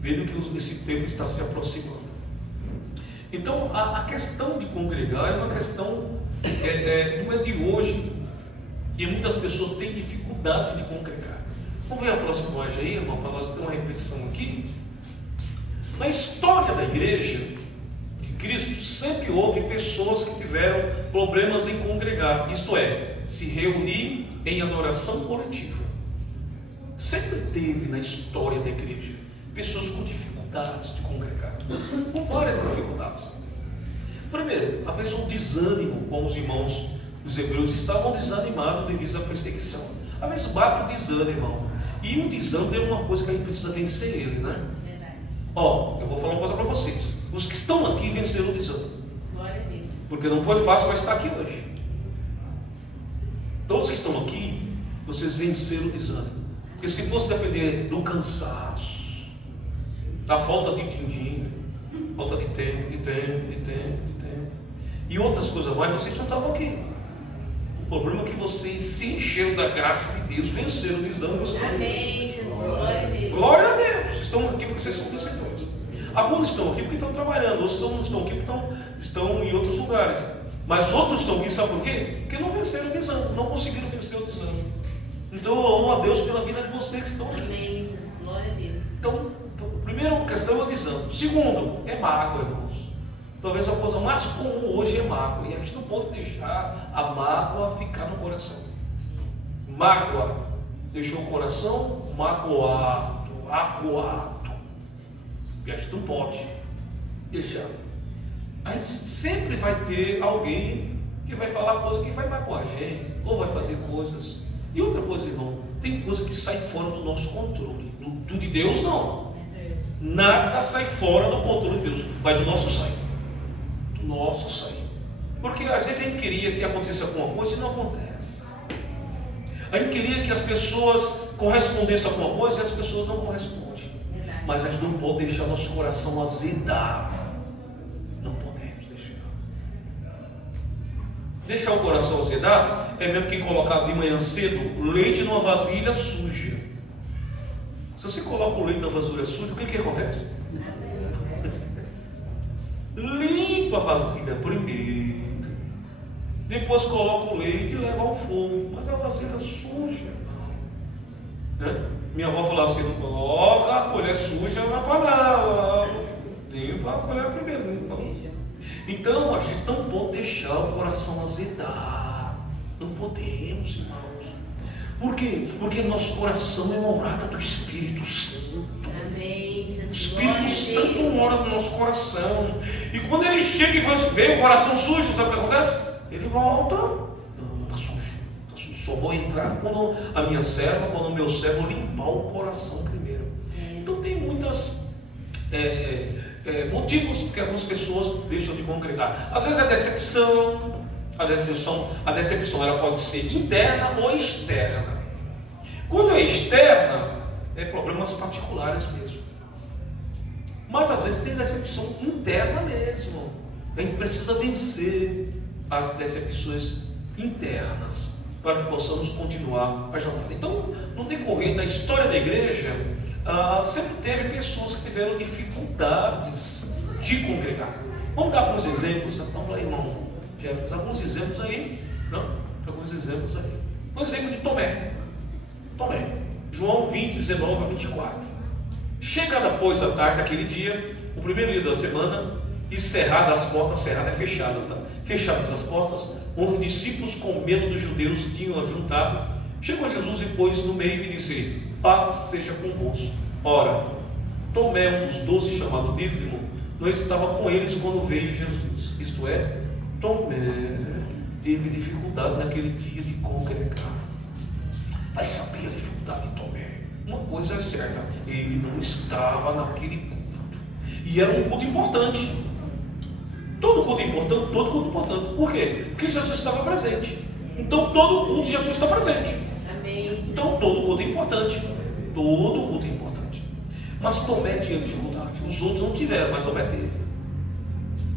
vendo que esse tempo está se aproximando. Então, a questão de congregar é uma questão, não é de hoje, e muitas pessoas têm dificuldade de congregar. Vamos ver a próxima imagem aí, irmão, para nós ter uma reflexão aqui. Na história da igreja de Cristo, sempre houve pessoas que tiveram problemas em congregar, isto é, se reunir em adoração coletiva. Sempre teve na história da igreja pessoas com dificuldades de congregar, com várias dificuldades. Primeiro, às vezes um desânimo, como os irmãos dos hebreus estavam desanimados devido à perseguição. Às vezes bate o desânimo, irmão. E o desânimo é uma coisa que a gente precisa vencer ele, né? Ó, eu vou falar uma coisa para vocês. Os que estão aqui venceram o desânimo. Porque não foi fácil para estar aqui hoje. Todos que estão aqui, vocês venceram o desânimo. Porque se fosse depender do cansaço, da falta de din-din, falta de tempo, e outras coisas mais, vocês não estavam aqui. O problema é que vocês se encheram da graça de Deus, venceram o desânimo. Amém, Jesus, glória a Deus. Glória a Deus. Estão aqui porque vocês são vencedores. Alguns estão aqui porque estão trabalhando, outros não estão aqui porque estão em outros lugares. Mas outros estão aqui, sabe por quê? Porque não venceram o desânimo, não conseguiram vencer o desânimo. Então eu louvo a Deus pela vida de vocês que estão aqui. Amém, Jesus, glória a Deus. Então, a primeira questão é o desânimo. Segundo, é mágoa, irmãos. Talvez a coisa mais comum hoje é mágoa. E a gente não pode deixar a mágoa ficar no coração. Mágoa deixou o coração magoado, acuado. E a gente não pode deixar. A gente sempre vai ter alguém que vai falar coisas que vai magoar a gente, ou vai fazer coisas. E outra coisa, irmão, tem coisa que sai fora do nosso controle. Do de Deus, não. Nada sai fora do controle de Deus. Vai do nosso sair. Do nosso sair. Porque às vezes a gente queria que acontecesse alguma coisa e não acontece. A gente queria que as pessoas correspondessem a alguma coisa e as pessoas não correspondem. Mas a gente não pode deixar nosso coração azedar. Não podemos deixar. Deixar o coração azedar é mesmo que colocar de manhã cedo leite numa vasilha suja. Se você coloca o leite na vasilha suja, o que acontece? Limpa a vasilha primeiro. Depois coloca o leite e leva ao fogo. Mas a vasilha suja, né? Minha avó falava assim: não coloca a colher suja na panela. Limpa a colher primeiro. Então a gente não pode deixar o coração azedar. Não podemos, irmãos. Por quê? Porque nosso coração é uma morada do Espírito Santo. Amém. O Espírito Santo mora no nosso coração. E quando ele chega e vê o coração sujo, sabe o que acontece? Ele volta. Não, está sujo. Só vou entrar quando a minha serva, quando o meu servo limpar o coração primeiro. Então tem muitos motivos porque algumas pessoas deixam de congregar. Às vezes é decepção. A decepção ela pode ser interna ou externa. Quando é externa, é problemas particulares mesmo. Mas às vezes tem decepção interna mesmo. A gente precisa vencer as decepções internas para que possamos continuar a jornada. Então, no decorrer da história da igreja, sempre teve pessoas que tiveram dificuldades de congregar. Vamos dar alguns exemplos? Vamos lá, irmão. Já fiz alguns exemplos aí, não? Alguns exemplos aí. Um exemplo de Tomé. João 20, 19 a 24. Chegada, pois, a tarde daquele dia, o primeiro dia da semana, e cerradas as portas, cerradas é fechadas, tá? Fechadas as portas, onde os discípulos, com medo dos judeus, tinham ajuntado, chegou Jesus e pôs no meio e disse: paz seja convosco. Ora, Tomé, um dos 12, chamado Dízimo, não estava com eles quando veio Jesus. Isto é, Tomé teve dificuldade naquele dia de congregar. Vai saber a dificuldade de Tomé. Uma coisa é certa, ele não estava naquele culto. E era um culto importante. Todo culto é importante. Por quê? Porque Jesus estava presente. Então todo culto Jesus está presente. Amém. Então todo culto é importante. Todo culto é importante. Mas Tomé tinha dificuldade. Os outros não tiveram, mas Tomé teve.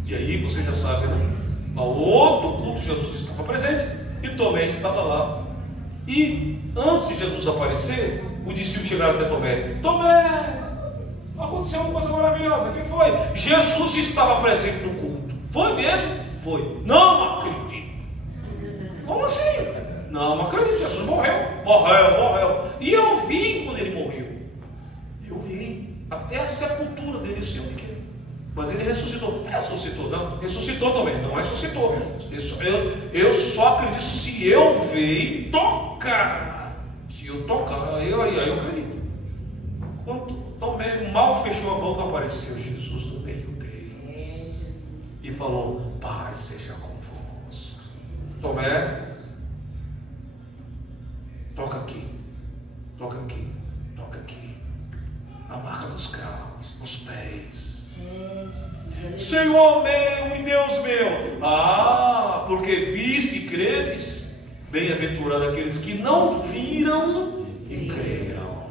E aí você já sabe, né? Ao outro culto Jesus estava presente e Tomé estava lá. E antes de Jesus aparecer, os discípulos chegaram até Tomé: Tomé, Aconteceu uma coisa maravilhosa. Quem foi? Jesus estava presente no culto. Foi mesmo? Foi. Não acredito. Como assim? Não acredito. Jesus morreu. E eu vi quando ele morreu. Eu vi. Até a sepultura dele, eu sei onde que é. Mas ele ressuscitou. Ressuscitou, não? Ressuscitou também. Não ressuscitou. Eu só acredito se eu ver e tocar. Se eu tocar, aí eu acredito. Quando Tomé mal fechou a boca, apareceu Jesus no meio deles e falou: paz seja convosco. Tomé, toca aqui. A marca dos cravos, nos pés. Senhor meu e Deus meu. Porque viste e credes, bem-aventurado aqueles que não viram e creram.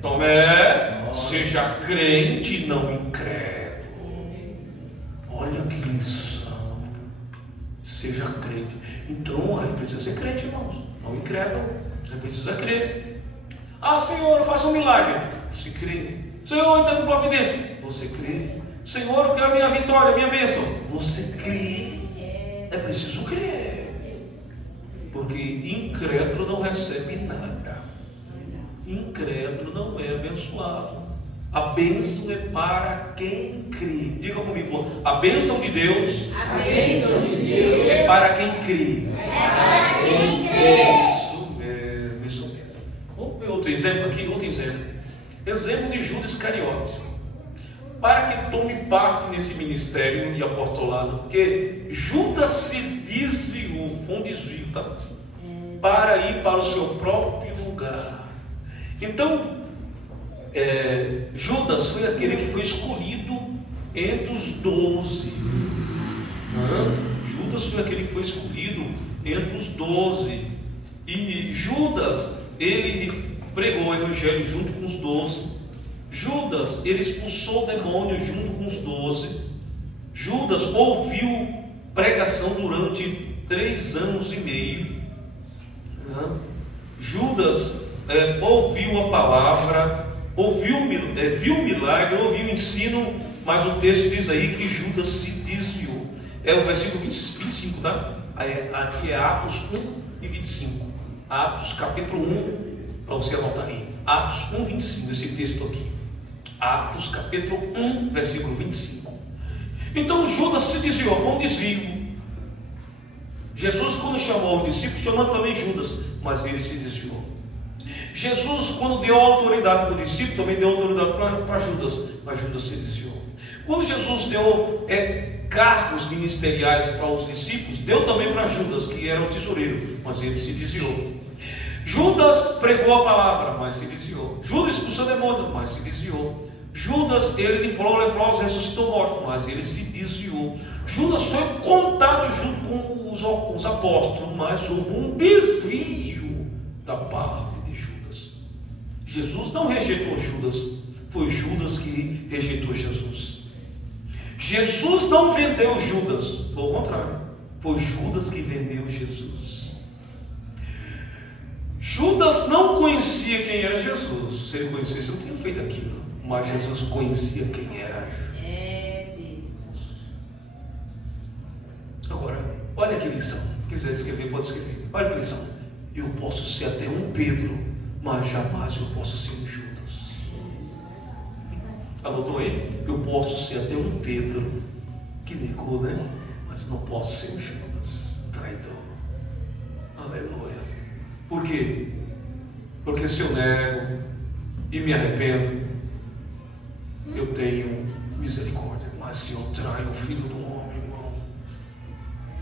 Tomé, seja crente e não incrédulo. Olha que lição. Seja crente. Então, aí precisa ser crente, irmãos. Não incrédulo. Você precisa crer. Senhor, faça um milagre. Você crê. Senhor, entra em providência. Você crê. Senhor, eu quero minha vitória, minha bênção. Você crê. É preciso crer. Porque incrédulo não recebe nada. Incrédulo não é abençoado. A bênção é para quem crê. Diga comigo: a bênção de Deus, é para quem crê. Isso mesmo. Vamos ver outro exemplo aqui, Exemplo de Judas Iscariote. Para que tome parte nesse ministério e apostolado, porque Judas se desviou, foi um desvio, tá? Para ir para o seu próprio lugar. Então, Judas foi aquele que foi escolhido entre os 12. Judas foi aquele que foi escolhido entre os 12. E Judas, ele pregou o evangelho junto com os 12. Judas, ele expulsou o demônio junto com os 12. Judas ouviu pregação durante 3 anos e meio. Judas ouviu a palavra, viu o milagre, ouviu o ensino, mas o texto diz aí que Judas se desviou. É o versículo 25, tá? Aqui é Atos 1 e 25. Atos capítulo 1, para você anotar aí. Atos 1, 25, esse texto aqui. Atos capítulo 1, versículo 25. Então Judas se desviou, foi um desvio. Jesus, quando chamou os discípulos, chamou também Judas, mas ele se desviou. Jesus, quando deu autoridade para o discípulo, também deu autoridade para Judas, mas Judas se desviou. Quando Jesus deu cargos ministeriais para os discípulos, deu também para Judas, que era o tesoureiro, mas ele se desviou. Judas pregou a palavra, mas se desviou. Judas expulsou demônios, mas se desviou. Judas, ele limpou leprosos, ressuscitou mortos, mas ele se desviou. Judas foi contado junto com os apóstolos, mas houve um desvio da parte de Judas. Jesus não rejeitou Judas, foi Judas que rejeitou Jesus. Jesus não vendeu Judas, foi o contrário, foi Judas que vendeu Jesus. Judas não conhecia quem era Jesus. Se ele conhecesse, não tinha feito aquilo. Mas Jesus conhecia quem era. Agora, olha que lição. Se quiser escrever, pode escrever. Olha que lição. Eu posso ser até um Pedro, mas jamais eu posso ser um Judas. Anotou aí? Eu posso ser até um Pedro, que negou, né? Mas não posso ser um Judas, traidor. Aleluia. Por quê? Porque se eu nego e me arrependo, eu tenho misericórdia. Mas se eu traio o filho do homem, irmão,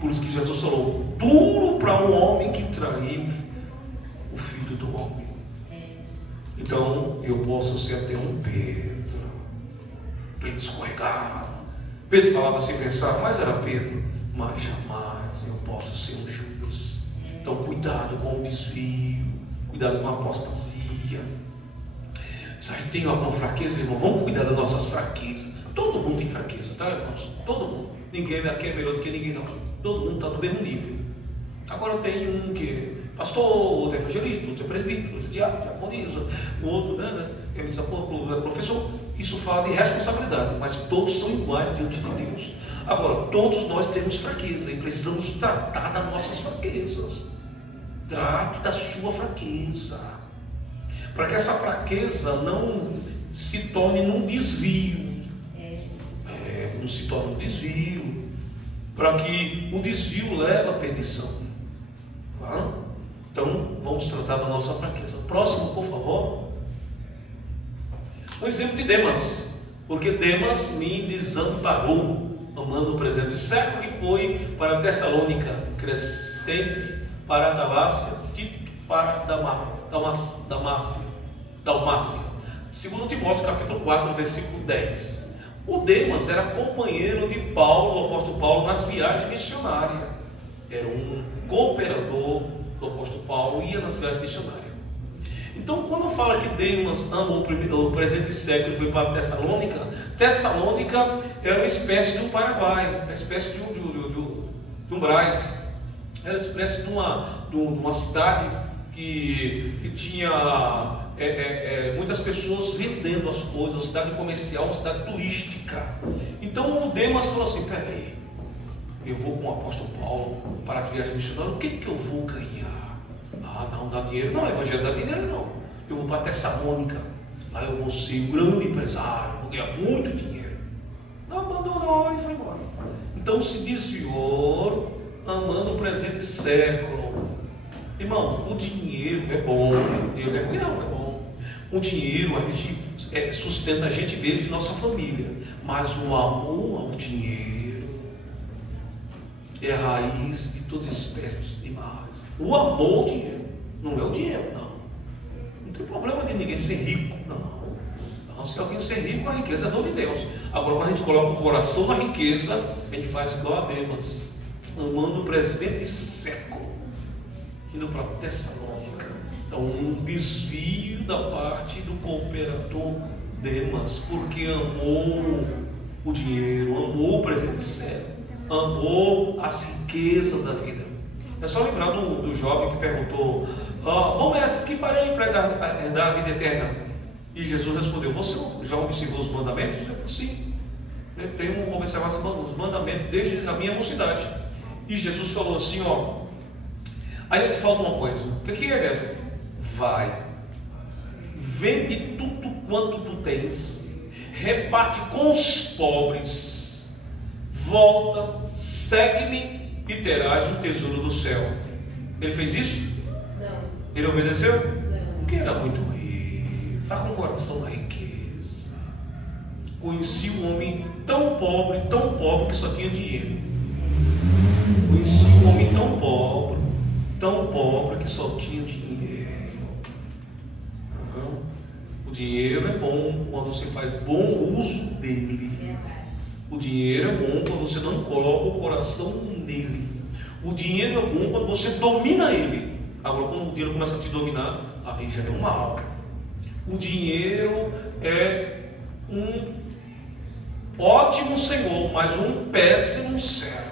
por isso que Jesus falou: duro para um homem que traiu o filho do homem. Então eu posso ser até um Pedro escorregado. Pedro falava sem pensar, mas era Pedro. Mas jamais eu posso ser um Judas. Então cuidado com o desvio, cuidado com a apostasia. Se a gente tem alguma fraqueza, irmão, vamos cuidar das nossas fraquezas. Todo mundo tem fraqueza, tá, irmãos? Todo mundo. Ninguém aqui é melhor do que ninguém, não. Todo mundo está no mesmo nível. Agora tem um que é pastor, outro é evangelista, outro é presbítero, outro é diácono, diaconisa, o outro é professor. E Isso fala de responsabilidade, mas todos são iguais diante de Deus. Agora, todos nós temos fraqueza e precisamos tratar das nossas fraquezas. Trate da sua fraqueza, para que essa fraqueza não se torne num desvio. Não se torne um desvio, para que o desvio leve à perdição. Tá? Então, vamos tratar da nossa fraqueza. Próximo, por favor. Um exemplo de Demas, porque Demas me desamparou, amando o presente século, e foi para Tessalônica, Crescente para Galácia, Tito para Dalmácia. 2 Timóteo capítulo 4, versículo 10. O Demas era companheiro de Paulo, o apóstolo Paulo, nas viagens missionárias. Era um cooperador do apóstolo Paulo, ia nas viagens missionárias. Então, quando fala que Demas amou o presente século e foi para Tessalônica, Tessalônica era uma espécie de um Paraguai, uma espécie de um Brás. Era uma espécie de uma cidade que tinha muitas pessoas vendendo as coisas, uma cidade comercial, uma cidade turística. Então o Demas falou assim: peraí, eu vou com o apóstolo Paulo para as viagens missionárias, o que eu vou ganhar? Não dá dinheiro, não, o evangelho não dá dinheiro não. Eu vou para Tessalônica, lá eu vou ser um grande empresário, vou ganhar muito dinheiro. Não, abandonou e foi embora. Então se desviou, amando o presente século. Irmãos, o dinheiro é bom, dinheiro é ruim, não, é bom. O dinheiro a gente sustenta a gente mesmo e nossa família, mas o amor ao dinheiro é a raiz de todas as espécies de males. O amor ao dinheiro não é o dinheiro, não. Não tem problema de ninguém ser rico, não. Se alguém ser rico, a riqueza é dom de Deus. Agora, quando a gente coloca o coração na riqueza, a gente faz igual a Demas, amando o presente século, indo para Tessalônica. Então, um desvio da parte do cooperador Demas, porque amou o dinheiro, amou o presente século, amou as riquezas da vida. É só lembrar do jovem que perguntou: bom mestre, que farei para herdar a vida eterna? E Jesus respondeu: você já observou os mandamentos? Eu falei: sim, eu tenho observado os mandamentos desde a minha mocidade. E Jesus falou assim: aí te falta uma coisa. O que é, mestre? Vai, vende tudo quanto tu tens, reparte com os pobres, volta, segue-me e terás um tesouro do céu. Ele fez isso? Não. Ele obedeceu? Não. Porque era muito rico, está com o coração na riqueza. Conheci um homem tão pobre que só tinha dinheiro. Conheci um homem tão pobre que só tinha dinheiro. O dinheiro é bom quando você faz bom uso dele. O dinheiro é bom quando você não coloca o coração nele. O dinheiro é bom quando você domina ele. Agora, quando o dinheiro começa a te dominar, aí já é um mal. O dinheiro é um ótimo senhor, mas um péssimo servo.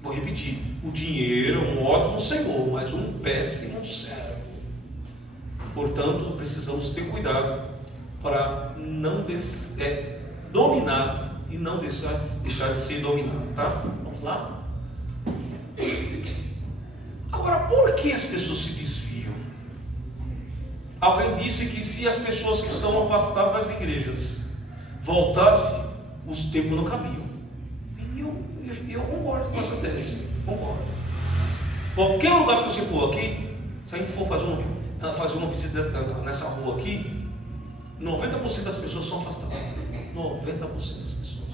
Vou repetir: o dinheiro é um ótimo senhor, mas um péssimo servo. Portanto, precisamos ter cuidado para não dominar e não deixar de ser dominado, tá? Vamos lá? Agora, por que as pessoas se desviam? Alguém disse que se as pessoas que estão afastadas das igrejas voltassem, os tempos não cabiam. E eu concordo com essa tese. Concordo. Qualquer lugar que você for aqui, se a gente for fazer uma visita nessa rua aqui, 90% das pessoas são afastadas. 90% das pessoas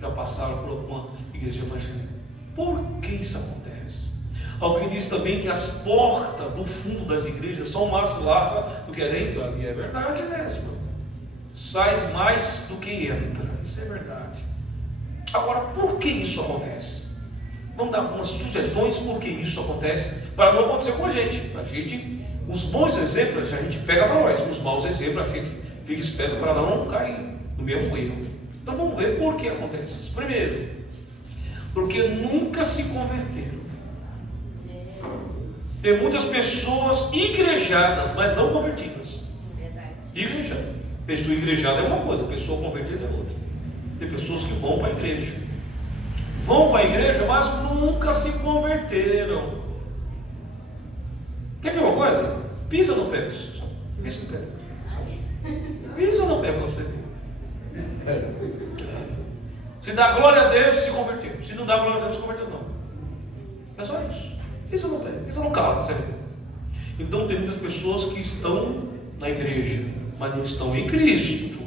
já passaram por alguma igreja evangélica. Por que isso acontece? Alguém disse também que as portas do fundo das igrejas são mais largas do que dentro. E é verdade mesmo. Sai mais do que entra. Isso é verdade. Agora, por que isso acontece? Vamos dar algumas sugestões por que isso acontece, para não acontecer com a gente. Os bons exemplos a gente pega para nós, os maus exemplos a gente fica esperto para não cair no mesmo erro. Então vamos ver por que acontece isso. Primeiro, porque nunca se converteram. Tem muitas pessoas igrejadas, mas não convertidas. Verdade. Igrejadas. Pessoa igrejada é uma coisa, pessoa convertida é outra. Tem pessoas que vão para a igreja. Vão para a igreja, mas nunca se converteram. Quer ver uma coisa? Pisa no pé. Pisa no pé. Pisa no pé para você ver. Se dá glória a Deus, se converteu. Se não dá glória a Deus, se converteu não. É só isso. Pisa no pé. Pisa no carro, você vê. Então tem muitas pessoas que estão na igreja, mas não estão em Cristo.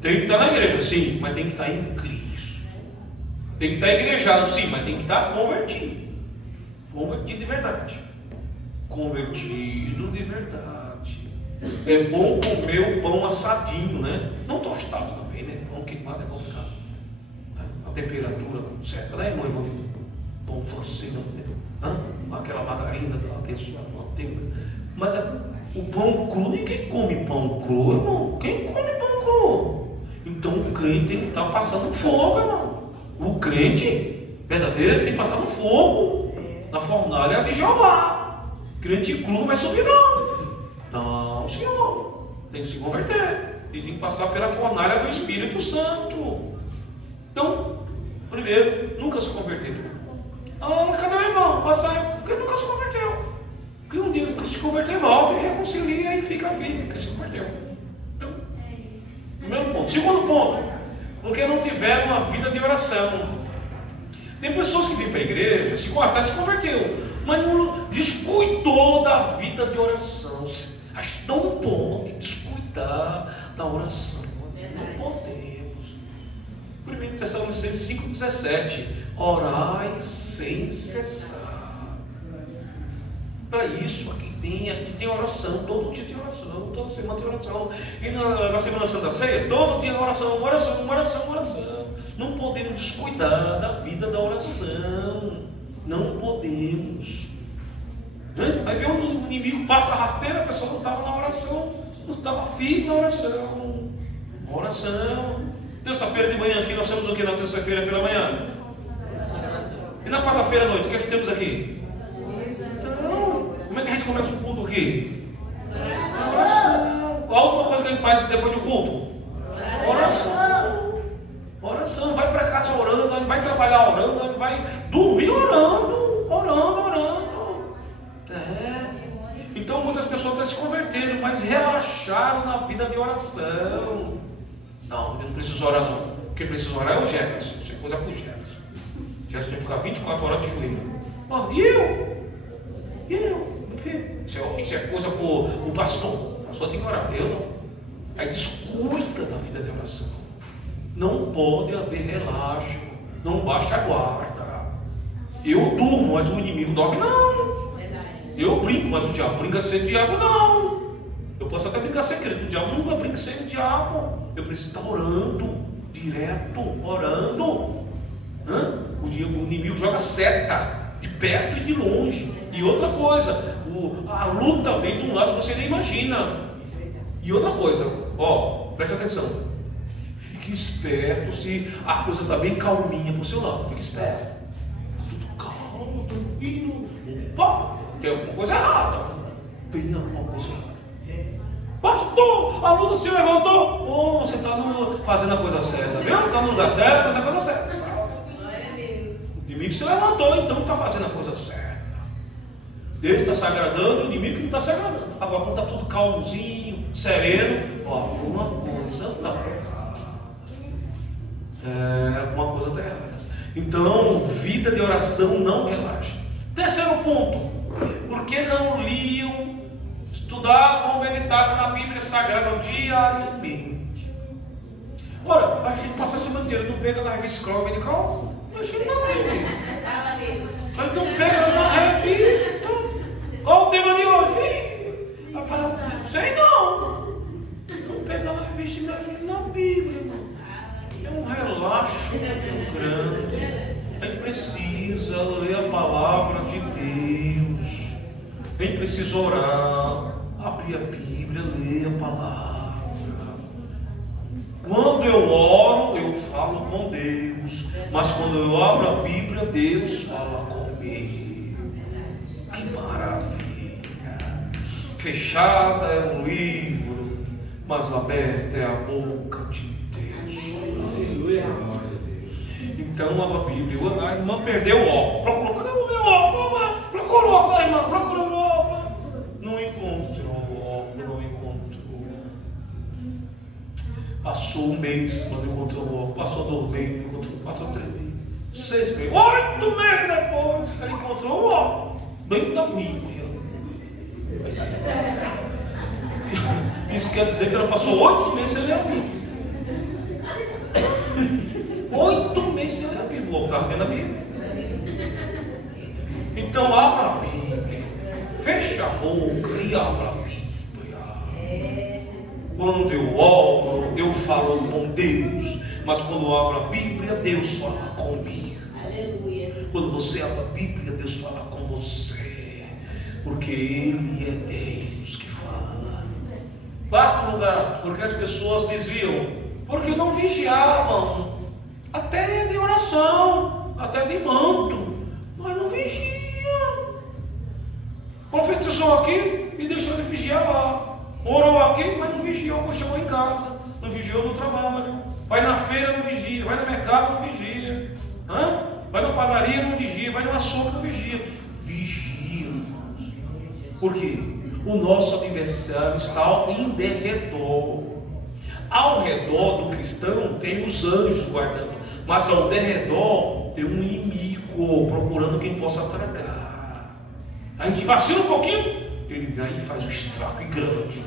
Tem que estar na igreja, sim, mas tem que estar em Cristo. Tem que estar igrejado, sim, mas tem que estar convertido. Convertido de verdade. Convertido de verdade. É bom comer o pão assadinho, né? Não tostado também, né? Pão queimado é complicado. A temperatura certa, né? Não é bonito. Pão francês, não, né? Aquela margarina da abençoada manteiga. Mas o pão cru, ninguém come pão cru, irmão. Quem come pão cru? Então o crente tem que estar passando fogo, irmão. O crente verdadeiro tem que passar no fogo, na fornalha de Jeová. Crente cru não vai subir, não. Não, senhor. Tem que se converter. E tem que passar pela fornalha do Espírito Santo. Então, primeiro, nunca se converteu. Cadê o irmão? Porque nunca se converteu. Porque um dia se converter, volta e reconcilia e fica firme, porque se converteu. Então, primeiro ponto. Segundo ponto, porque não tiveram uma vida de oração. Tem pessoas que vêm para a igreja, até se converteu, mas não descuidou da vida de oração. Acho tão bom descuidar da oração. Não podemos. 1 Tessalonicenses 5,17. Orai sem cessar. Para isso, aqui tem oração, todo dia tem oração, toda semana tem oração. E na Semana Santa Ceia, todo dia oração. Não podemos descuidar da vida da oração. Não podemos. Aí vem o inimigo, passa a rasteira, a pessoa não estava na oração, não estava firme na oração. Oração. Terça-feira de manhã aqui, nós temos o que na terça-feira pela manhã? E na quarta-feira à noite, o que é que temos aqui? Então, como é que a gente começa o culto aqui? Oração. Qual a última coisa que a gente faz depois do culto? Oração. Oração. Vai para casa orando, vai trabalhar orando, vai dormir orando. Então muitas pessoas estão se convertendo, mas relaxaram na vida de oração. Não, eu não preciso orar não. Quem precisa orar é o Jefferson. Isso é coisa para o Jefferson. Jefferson tem que ficar 24 horas de joelho. E eu? O quê? Isso é coisa para o pastor. O pastor tem que orar, eu não. Aí descuida da vida de oração. Não pode haver relaxo. Não baixa a guarda. Eu durmo, mas o inimigo dorme não. Eu brinco, mas o diabo brinca sem o diabo não. Eu posso até brincar sem crente, o diabo nunca brinca sem o diabo. Eu preciso estar orando, direto, orando. O inimigo joga seta, de perto e de longe. E outra coisa, a luta vem de um lado que você nem imagina. E outra coisa, presta atenção. Fique esperto se a coisa está bem calminha para o seu lado. Fique esperto. Tudo calmo, tranquilo. Opa! Tem alguma coisa errada. Tem alguma coisa errada. Pastor, a luta se levantou. Você está fazendo a coisa certa, viu? Está no lugar certo, fazendo a coisa certa. Glória a Deus. O inimigo se levantou, então está fazendo a coisa certa. Deus está se agradando, o inimigo não está se agradando. Agora, quando está tudo calmozinho, sereno, alguma coisa está errada. Alguma coisa está errada. Então, vida de oração não relaxa. Terceiro ponto. Porque não liam, estudavam ou meditavam na Bíblia Sagrada diariamente. Ora, a gente passa a semana inteira, não pega na revista escola medical? Mas não na Bíblia. Mas não pega na revista. Qual o tema de hoje? Não sei não. Não pega na revista, imagina na Bíblia, irmão. É um relaxo muito grande. A gente precisa ler a palavra de Deus. A gente precisa orar, abrir a Bíblia, ler a palavra. Quando eu oro, eu falo com Deus. Mas quando eu abro a Bíblia, Deus fala comigo. Que maravilha! Fechada é um livro, mas aberta é a boca de Deus. Então, a Bíblia, a irmã perdeu o óculos. Procurou, cadê o meu óculos? Procurou, a irmã, procurou o óculos. Não encontrou o óculos, não encontrou. Passou um mês, não encontrou o óculos. Passou 2 meses, não encontrou. Passou 3 meses, 6 meses, 8 meses depois, ela encontrou o óculos. Bem da Bíblia. Isso quer dizer que ela passou 8 meses sem ler a Bíblia. 8 meses sem ler a Bíblia. O óculos está dentro da Bíblia. Então abra a Bíblia. Fecha a boca e abra a Bíblia. Quando eu oro, eu falo com Deus. Mas quando eu abro a Bíblia, Deus fala comigo. Aleluia. Quando você abre a Bíblia, Deus fala com você. Porque Ele é Deus que fala. Quarto lugar, porque as pessoas desviam. Porque não vigiavam. Até de oração, até de manto. Mas não vigia. Profetizou aqui e deixou de vigiar lá. Orou aqui, mas não vigiou quando chegou em casa. Não vigiou no trabalho. Vai na feira, não vigia. Vai no mercado, não vigia. Vai na padaria, não vigia. Vai no açougue, não vigia. Vigia, irmãos. Por quê? O nosso adversário está em derredor. Ao redor do cristão tem os anjos guardando. Mas ao derredor tem um inimigo procurando quem possa tragar. A gente vacila um pouquinho, ele vem e faz um estrago grande.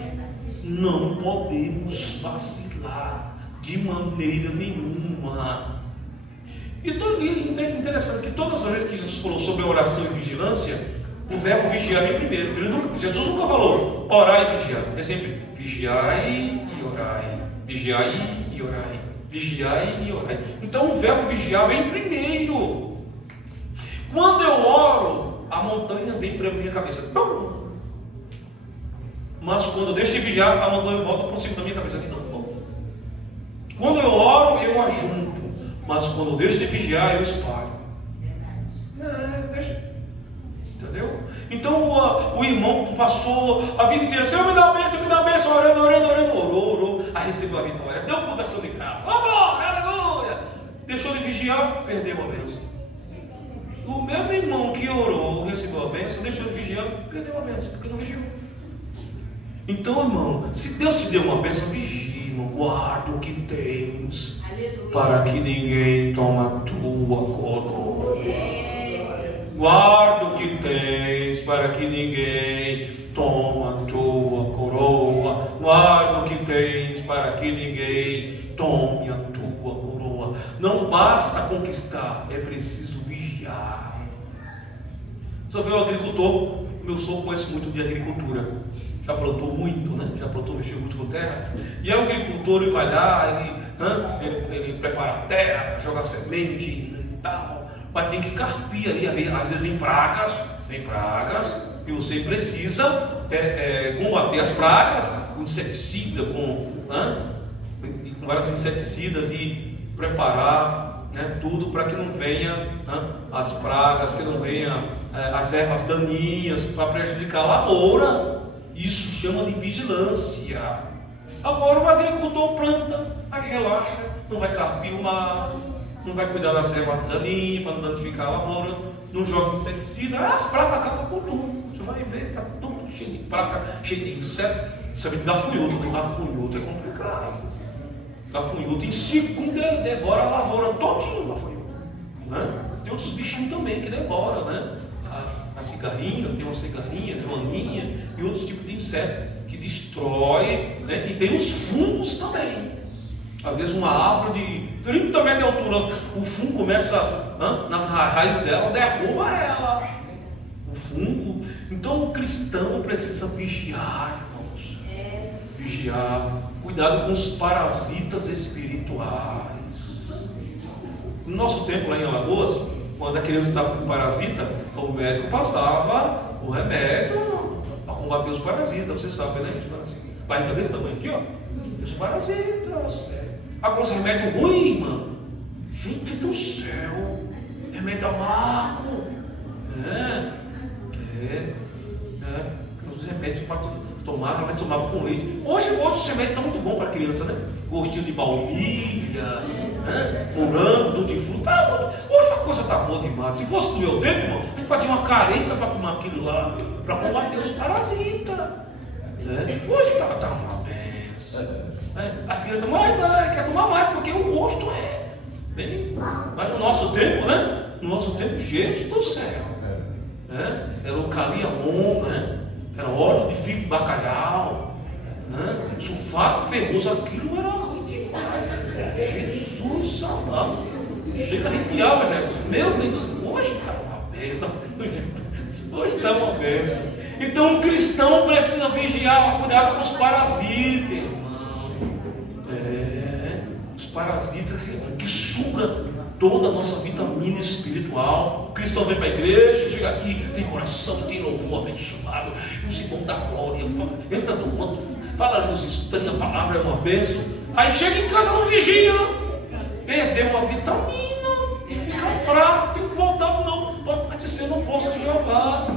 Não podemos vacilar de maneira nenhuma. E interessante que todas as vezes que Jesus falou sobre oração e vigilância, o verbo vigiar vem primeiro. Jesus nunca falou orar e vigiar. É sempre vigiai e orai. Vigiai e orai. Vigiai e orai. Então o verbo vigiar vem primeiro. Quando eu oro, a montanha vem para a minha cabeça. Mas quando eu deixo de vigiar, a montanha volta por cima da minha cabeça. Quando eu oro, eu ajunto. Mas quando eu deixo de vigiar, eu espalho. Deixa. Entendeu? Então o irmão passou a vida inteira. Senhor, me dá a bênção, orando, orou. Aí recebeu a vitória. Deu fundação de casa. Vamos, aleluia. Deixou de vigiar, perdeu a bênção. O mesmo irmão que orou, recebeu a bênção, deixou de vigiar, perdeu a bênção, porque não vigiou. Então, irmão, se Deus te deu uma bênção, vigia, irmão, guarda o que tens. Aleluia. Para que ninguém tome a tua coroa. Guarda o que tens, para que ninguém tome a tua coroa. Guarda o que tens, para que ninguém tome a tua coroa. Não basta conquistar, é preciso vigiar. Você vê o agricultor? Meu sogro conhece muito de agricultura. Já plantou muito, né? Já plantou, mexeu muito com terra. E aí o agricultor, ele vai lá, ele prepara a terra, joga semente e tal. Mas tem que carpir ali, às vezes vem pragas, e você precisa combater as pragas com inseticida, com vários inseticidas e preparar, né, tudo para que não venha as pragas, que não venha as ervas daninhas para prejudicar a lavoura. Isso chama de vigilância. Agora o agricultor planta, aí relaxa, não vai carpir o mato, não vai cuidar das ervas daninhas para não danificar a lavoura, não joga inseticida, as pragas acabam com tudo. Você vai ver, está tudo cheio de praga, cheio de inseto. Sabe que gafanhoto, né? Gafanhoto é complicado. Gafanhoto em segundo ele devora a lavoura todinho, gafanhoto. Né? Tem outros bichinhos também que devoram, né? A cigarrinha, tem uma cigarrinha, joaninha e outros tipos de inseto que destrói, né? E tem os fungos também. Às vezes uma árvore de 30 metros de altura, o fungo começa nas raízes dela, derruba ela. O fungo. Então o cristão precisa vigiar, irmãos. Vigiar. Cuidado com os parasitas espirituais. No nosso tempo lá em Alagoas, quando a criança estava com parasita, o médico passava o remédio para combater os parasitas. Você sabe, né? Os parasitas. Barriga desse tamanho aqui, ó. Os parasitas. Agora os remédios ruins, mano. Gente do céu. Remédio amargo. Os remédios para tomar, às vezes tomava com leite. Hoje doce remédio está muito bom para criança, né? Gostinho de baunilha, né? Morango, tudo de fruta. Hoje a coisa está boa demais. Se fosse do meu tempo, irmão, a gente fazia uma careta para tomar aquilo lá, para combater os parasitas. Né? Hoje está uma benção. Né? As crianças, mãe, quer tomar mais, porque o gosto é. Bem, mas no nosso tempo, né? No nosso tempo, Jesus do céu. Né? Era o caliamon, né? Era óleo de figo de bacalhau, né? Sulfato ferroso, aquilo era ruim demais. Jesus amado. Chega a arrepiar, Jesus. Meu Deus do céu, hoje está uma benção. Hoje está uma benção. Então o cristão precisa vigiar, cuidado com os parasitas, irmão. Os parasitas que sugam toda a nossa vitamina espiritual. O cristão vem para a igreja, chega aqui, tem oração, tem louvor abençoado, os irmãos da glória, entra no manto, fala línguas estranhas, a palavra é uma bênção. Aí chega em casa, não vigia, perdeu uma vitamina e fica fraco, tem que voltar, não, pode ser no posto de Jeová.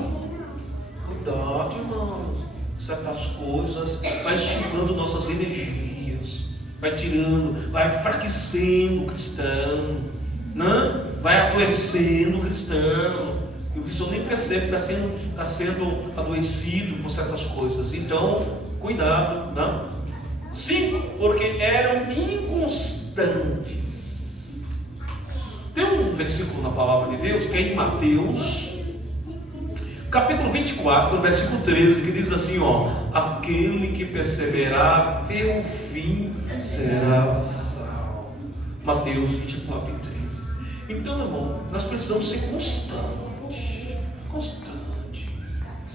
Cuidado, irmãos, certas coisas vai sugando nossas energias, vai tirando, vai enfraquecendo o cristão, né? Vai adoecendo o cristão, e o cristão nem percebe que está sendo adoecido por certas coisas. Então, cuidado, né? 5, porque eram inconstantes. Tem um versículo na palavra de Deus que é em Mateus, capítulo 24, versículo 13, que diz assim, ó: aquele que perseverar até o fim será salvo. Mateus 24, 13. Então, irmão, nós precisamos ser constante.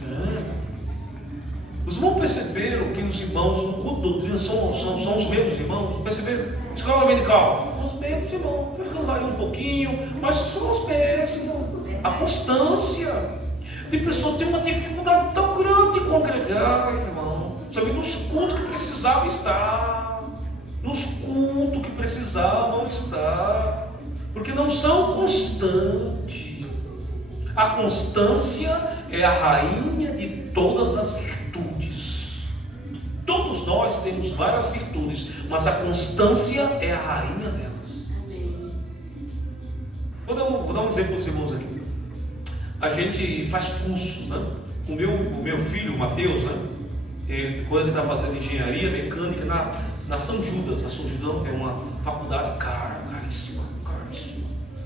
Né? Os irmãos perceberam que os irmãos no culto de doutrina são os mesmos irmãos? Perceberam? Escola dominical, são os mesmos irmãos. Vai ficando varia um pouquinho, mas são os mesmos. A constância. Tem pessoas que têm uma dificuldade tão grande de congregar, irmão. Sabe, nos cultos que precisavam estar. Nos cultos que precisavam estar. Porque não são constantes. A constância é a rainha de todas as virtudes. Todos nós temos várias virtudes, mas a constância é a rainha delas. Vou dar um exemplo para os irmãos aqui. A gente faz cursos, né? O meu filho, o Mateus, né? Quando ele está fazendo engenharia mecânica na São Judas. A São Judas é uma faculdade caríssima.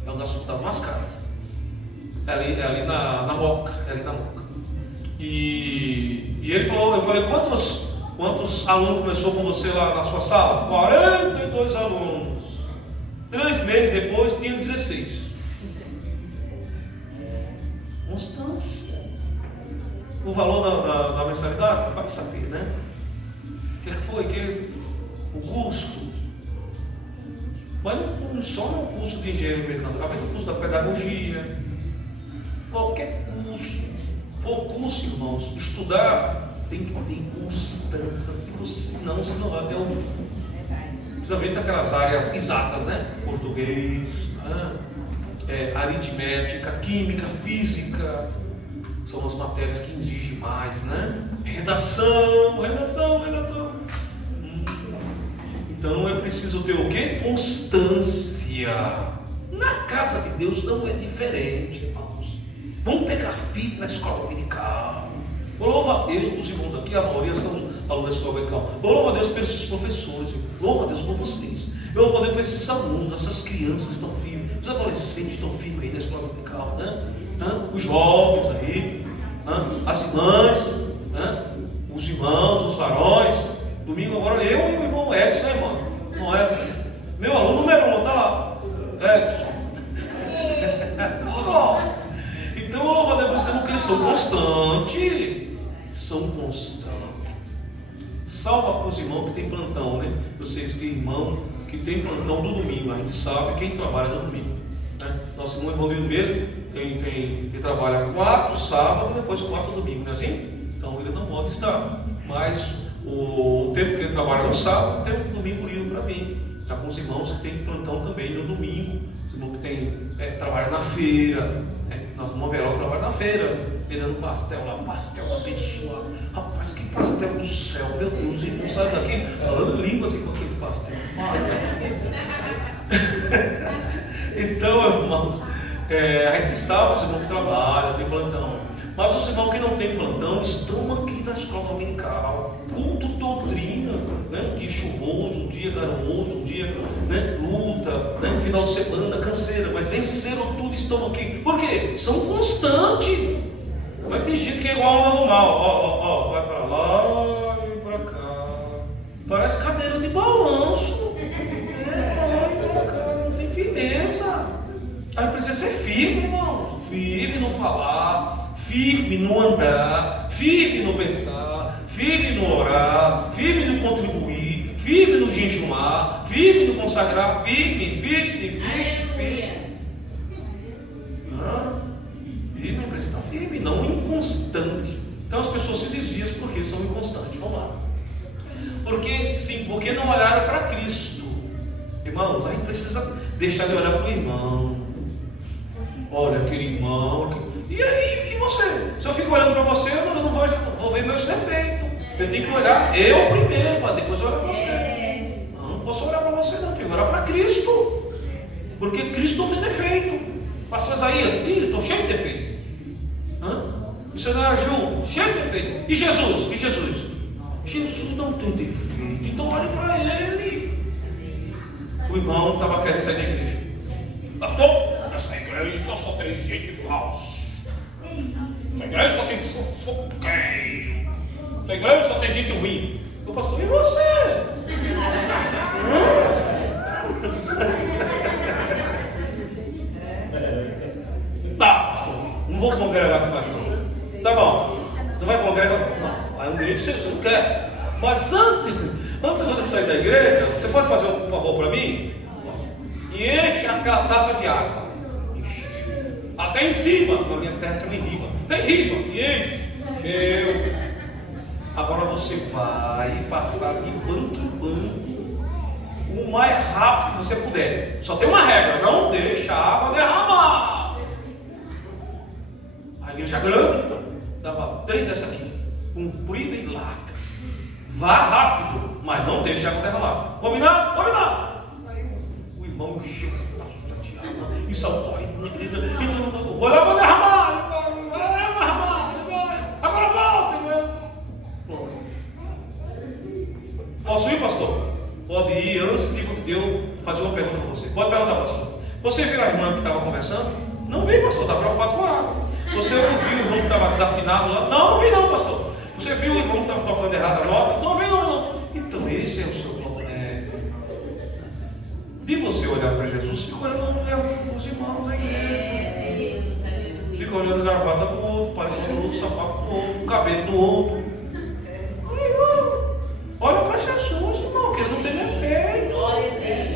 É uma das faculdades mais caras. É ali na Moca. E ele falou, eu falei, quantos alunos começou com você lá na sua sala? 42 alunos. 3 meses depois tinha 16. Constância. O valor da mensalidade? Vai saber, né? O que foi? O custo. Mas não só no curso de engenharia mecânica, mas no curso da pedagogia. Qualquer curso. For curso, irmãos, estudar tem que ter constância, senão você não vai ter o fim. Principalmente aquelas áreas exatas, né? Português, aritmética, química, física. São as matérias que exigem mais, né? Redação. Então é preciso ter o quê? Constância. Na casa de Deus não é diferente, irmãos. Vamos pegar firme na escola dominical. Louva a Deus, os irmãos aqui, a maioria são alunos da escola dominical. Louva a Deus por esses professores, louva a Deus por vocês. Louva a Deus por esses alunos, essas crianças que estão firmes, os adolescentes estão firmes aí na escola dominical, né? Os jovens aí, as mães, os irmãos, os varões. Domingo agora eu e o irmão Edson, né, irmão? Não é assim. Meu aluno número 1, está lá. Edson. Então eu louvo a Deus dizendo que eles são constantes. Salva para os irmãos que tem plantão, né? Vocês têm irmão que tem plantão do domingo. A gente sabe quem trabalha no domingo, né? Nosso irmão Evandro mesmo ele trabalha 4 sábados e depois 4 domingos, não é assim? Então ele não pode estar. Mas o tempo que ele trabalha no sábado, tem um domingo livre para mim. Está com os irmãos que tem plantão também no domingo. Os irmãos que trabalham na feira, Nós vamos ver o trabalho na feira, vendendo pastel lá, pastel abençoado. Rapaz, que pastel do céu, meu Deus, irmão, sai daqui falando línguas com aqueles pastel. Então, irmãos, a gente sabe os irmãos que trabalham, tem plantão. Mas os irmãos que não tem plantão estão aqui na escola dominical, culto, doutrina, né? Um dia chuvoso, um dia garoso, um dia, né, luta, né, final de semana, canseira, mas venceram tudo, estão aqui. Por quê? São constantes. Mas tem gente que é igual ao normal, vai para lá e para cá. Parece cadeira de balanço. Vai para cá, não tem firmeza. Aí precisa ser firme, irmãos. Firme no falar, firme no andar, firme no pensar, firme no orar, firme no contribuir, firme no jejumar, firme no consagrar, firme. Firme, precisa estar firme, não inconstante. Então as pessoas se desviam porque são inconstantes. Vamos lá. Porque não olharam para Cristo. Irmãos, a gente precisa deixar de olhar para o irmão. Olha aquele irmão. E aí, e você? Se eu fico olhando para você, eu não vou ver meus defeitos. Eu tenho que olhar eu primeiro, para depois olhar para você. Não posso olhar para você, não. Tenho que olhar para Cristo. Porque Cristo não tem defeito. Pastor Isaías, estou cheio de defeito. Missionário Ju, cheio de defeito. E Jesus? Jesus não tem defeito. Então olhe para ele. O irmão estava querendo sair da igreja. Pastor, essa igreja só tem gente falsa. Essa igreja só tem fofoqueiro. Essa igreja só tem gente ruim. O pastor, e você? Tá, pastor, não vou congregar com mais não. Tá bom, você vai congregar? Não, é um direito seu, você não quer. Mas antes de você sair da igreja, você pode fazer um favor para mim? E enche aquela taça de água. Até em cima, na minha terra tem riba. Tem riba, e enche. Encheu. Agora você vai passar de banco em banco, o mais rápido que você puder. Só tem uma regra: não deixa a água derramar. A igreja grande dava 3 dessa aqui, comprida e larga. Vá rápido, mas não deixe a água derramar. Combinado? Combinado. O irmão encheu a taça de água e saiu correndo na igreja. E todo mundo falou: olha, vou derramar. Agora volta, irmão. Posso ir, pastor? Pode ir. Antes de eu fazer uma pergunta para você. Pode perguntar, pastor. Você viu a irmã que estava conversando? Não vi, pastor. Está preocupado com a água. Você não viu o irmão que estava desafinado lá? Não vi não, pastor. Você viu o irmão que estava tocando errado a nota? Não vi não. Então esse é o seu problema. De você olhar para Jesus, fica olhando os irmãos da igreja. Fica olhando a gravata do outro, parecendo o sapato do outro, o cabelo do outro. Olha para Jesus, irmão, que ele não tem defeito.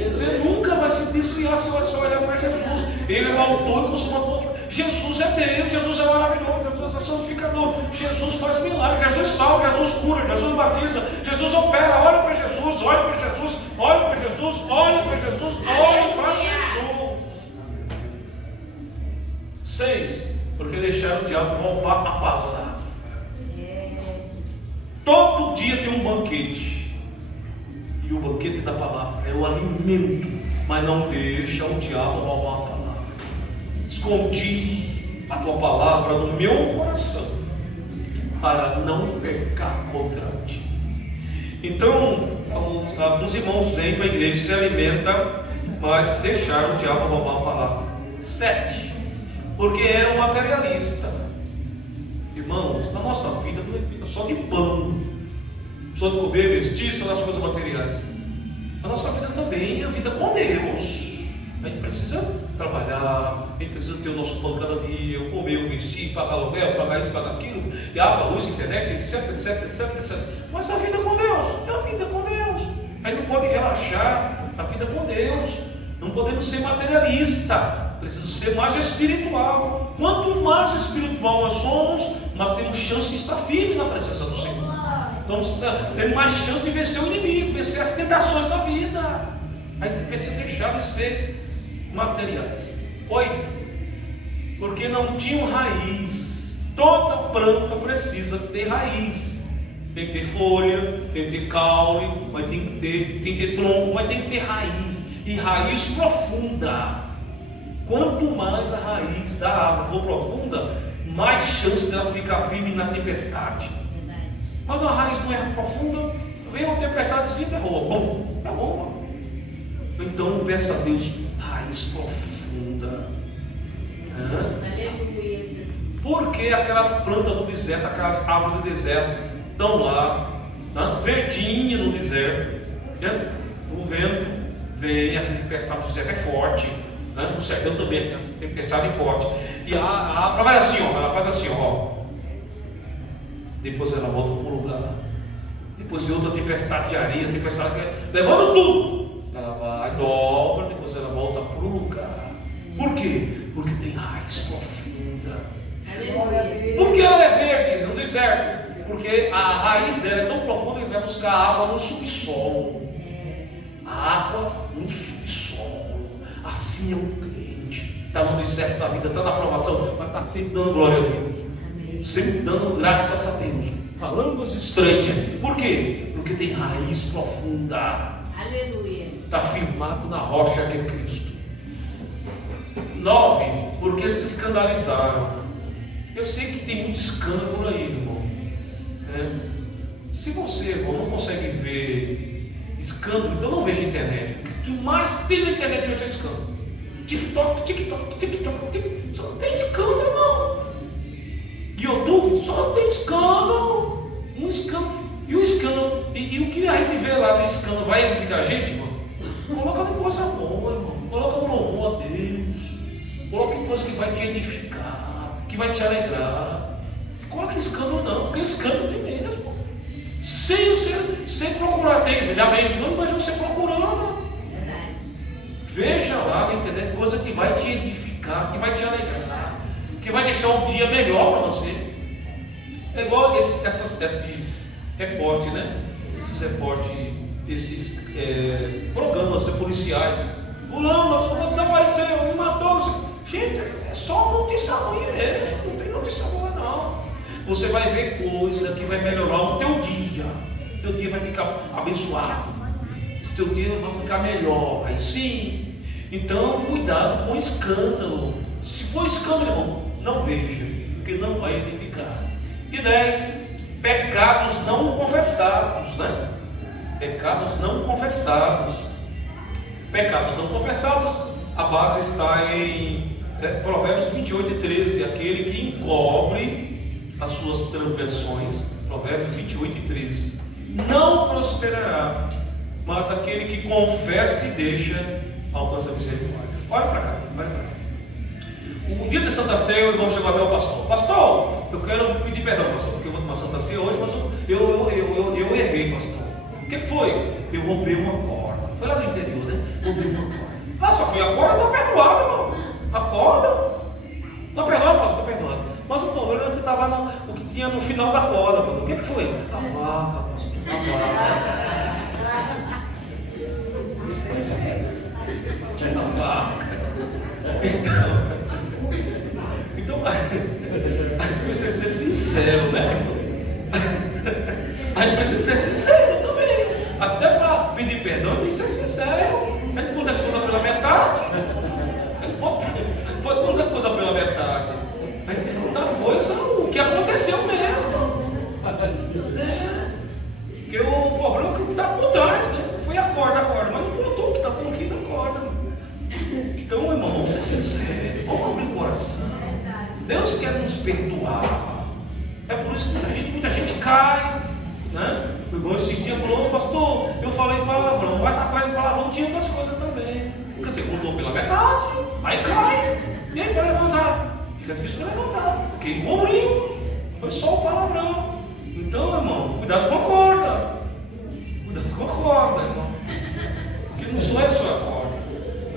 Você nunca vai se desviar se você olhar para Jesus. Ele é o autor e consumador. Jesus é Deus, Jesus é maravilhoso, Jesus é santificador, Jesus faz milagres, Jesus salva, Jesus cura, Jesus batiza, Jesus opera. Olha para Jesus, olha para Jesus, olha para Jesus, olha para Jesus, olha para Jesus. 6. Porque deixaram o diabo roubar a palavra. Todo dia tem um banquete. E o banquete da palavra é o alimento. Mas não deixa o diabo roubar a palavra. Escondi a tua palavra no meu coração, para não pecar contra ti. Então, os irmãos vêm para a igreja, se alimentam, mas deixaram o diabo roubar a palavra. 7. Porque era um materialista. Irmãos, na nossa vida não é vida só de pão, só de comer, vestir, só das coisas materiais. A nossa vida também é a vida com Deus. A gente precisa trabalhar, a gente precisa ter o nosso pão cada dia, comer, vestir, pagar aluguel, pagar isso, pagar aquilo, e água, luz, internet, etc. Mas a vida com Deus, é a vida com Deus. A gente não pode relaxar, a vida com Deus. Não podemos ser materialista, precisa ser mais espiritual. Quanto mais espiritual nós somos, nós temos chance de estar firme na presença do Senhor. Então temos mais chance de vencer o inimigo, vencer as tentações da vida. A gente precisa deixar de ser materiais. 8. porque não tinham raiz. Toda planta precisa ter raiz. Tem que ter folha, tem que ter caule, mas tem que ter tronco, mas tem que ter raiz. E raiz profunda. Quanto mais a raiz da árvore for profunda, mais chance dela ficar firme na tempestade. Mas a raiz não é profunda, vem uma tempestade assim, derruba. Bom, tá bom. Então peça a Deus raiz profunda. Aleluia, Jesus. Porque aquelas plantas do deserto, aquelas árvores do deserto, estão lá, verdinha no deserto, o vento vem, a tempestade do deserto é forte, no sertão também a tempestade é forte, e a árvore vai assim, ela faz assim, depois ela volta para o lugar, depois vem outra tempestade de areia, tempestade que levando tudo, ela vai, dobra, depois ela volta para o lugar. Por quê? Porque tem raiz profunda. Aleluia. Por que ela é verde no deserto? Porque a raiz dela é tão profunda que vai buscar água no subsolo. A água no subsolo. Assim é o crente. Está no deserto da vida, está na provação, mas está sempre dando glória a Deus. Sempre dando graças a Deus. Falando coisas estranhas. Por quê? Porque tem raiz profunda. Aleluia. Está firmado na rocha que é Cristo. 9. Porque se escandalizaram. Eu sei que tem muito escândalo por aí, irmão. Se você, irmão, não consegue ver escândalo, então não veja a internet. O que mais tem na internet hoje é escândalo. TikTok, só não tem escândalo, irmão. YouTube só tem escândalo. Um escândalo. E o escândalo, e o que a gente vê lá no escândalo vai edificar a gente, irmão? Coloca em coisa boa, irmão. Coloca no louvor a Deus. Coloca em coisa que vai te edificar, que vai te alegrar. Coloca escândalo não, porque escândalo tem mesmo. Sem procurar, já veio, não imagina você procurando. Verdade. Veja lá na internet coisa que vai te edificar, que vai te alegrar, que vai deixar o dia melhor para você. É igual esses reportes, né? Esses reportes, esses programas policiais. Fulano desapareceu, me matou. Gente, é só notícia ruim mesmo, não tem notícia boa não. Você vai ver coisa que vai melhorar o teu dia. O teu dia vai ficar abençoado. O teu dia vai ficar melhor. Aí sim. Então, cuidado com escândalo. Se for escândalo, irmão, não veja, porque não vai edificar. E 10. Pecados não confessados, né? Pecados não confessados. Pecados não confessados, a base está em Provérbios 28:13, aquele que encobre as suas transgressões, Provérbios 28:13, não prosperará, mas aquele que confessa e deixa, alcança a misericórdia. Olha para cá, olha para cá. O dia de Santa Ceia, o irmão chegou até o pastor. Pastor, eu quero pedir perdão, pastor, porque eu vou tomar Santa Ceia hoje, mas eu errei, pastor. O que foi? Eu roubei uma corda. Foi lá no interior, né? Roubei uma corda. Só foi a corda, está perdoado, irmão. A corda, está perdoado, pastor, está perdoado. Mas o problema é que estava o que tinha no final da corda, pastor. O que foi? A vaca, pastor, a vaca. É a vaca. Então, a gente precisa ser sincero, né? A gente precisa ser sincero também. Até para pedir perdão, tem que ser sincero. A gente conta as coisas pela metade. A gente pode contar coisa pela metade. A gente tem que contar coisa, o que aconteceu mesmo. Porque o problema é o que está por trás, né? Foi a corda, mas não contou o que está no fim da corda. Então, irmão, vamos ser sinceros, vamos abrir o coração. Deus quer nos perdoar. É por isso que muita gente cai, né? O irmão esse dia falou: pastor, eu falei palavrão, mas atrás do palavrão tinha outras coisas também. Quer dizer, contou pela metade, aí cai. E aí para levantar? Fica difícil para levantar, porque encobriu. Foi só o palavrão. Então, irmão, cuidado com a corda. Cuidado com a corda, irmão. Porque não só é só a corda,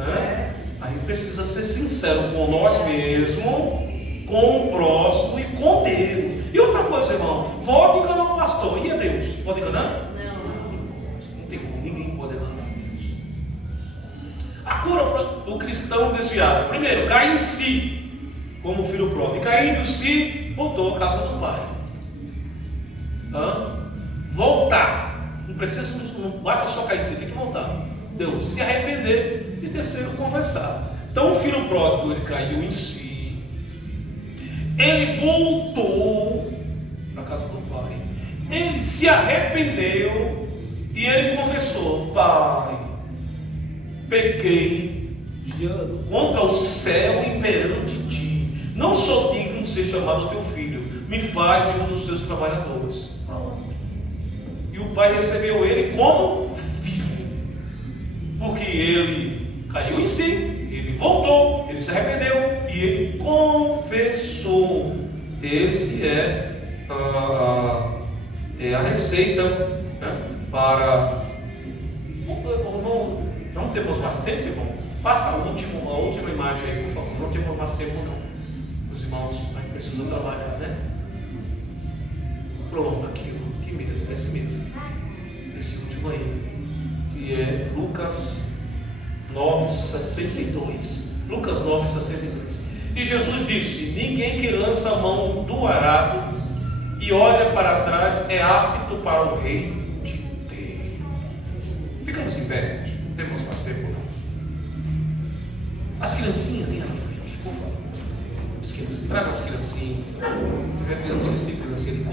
né? A gente precisa ser sincero com nós mesmos, com o próximo e com Deus. E outra coisa, irmão, pode enganar o pastor. E a Deus? Pode enganar? Não tem como, ninguém pode enganar Deus. A cura para o cristão desviado: primeiro, cai em si. como o filho pródigo. E caindo-se, voltou à casa do pai. Voltar. Não basta só cair, você tem que voltar. Deus, se arrepender. E terceiro, confessar. Então o filho pródigo, ele caiu em si. Ele voltou para a casa do pai. Ele se arrependeu e ele confessou: Pai, pequei contra o céu e perante ti. Não sou digno de ser chamado teu filho. Me faz de um dos teus trabalhadores. E o pai recebeu ele como filho, porque ele caiu em si, ele voltou, ele se arrependeu e ele confessou. Esse é a receita, né, para... Não temos mais tempo, irmão? Passa a última imagem aí, por favor. Não temos mais tempo, não. Os irmãos precisam trabalhar, né? Pronto, aqui mesmo, esse mesmo. Esse último aí, que é Lucas 9:62. Lucas 9:62. E Jesus disse: ninguém que lança a mão do arado e olha para trás é apto para o reino de Deus. Ficamos em pé, não temos mais tempo, não. As criancinhas, vem à frente, por favor. Traga as criancinhas. Se tiver criança, não sei se tem criancinha ali.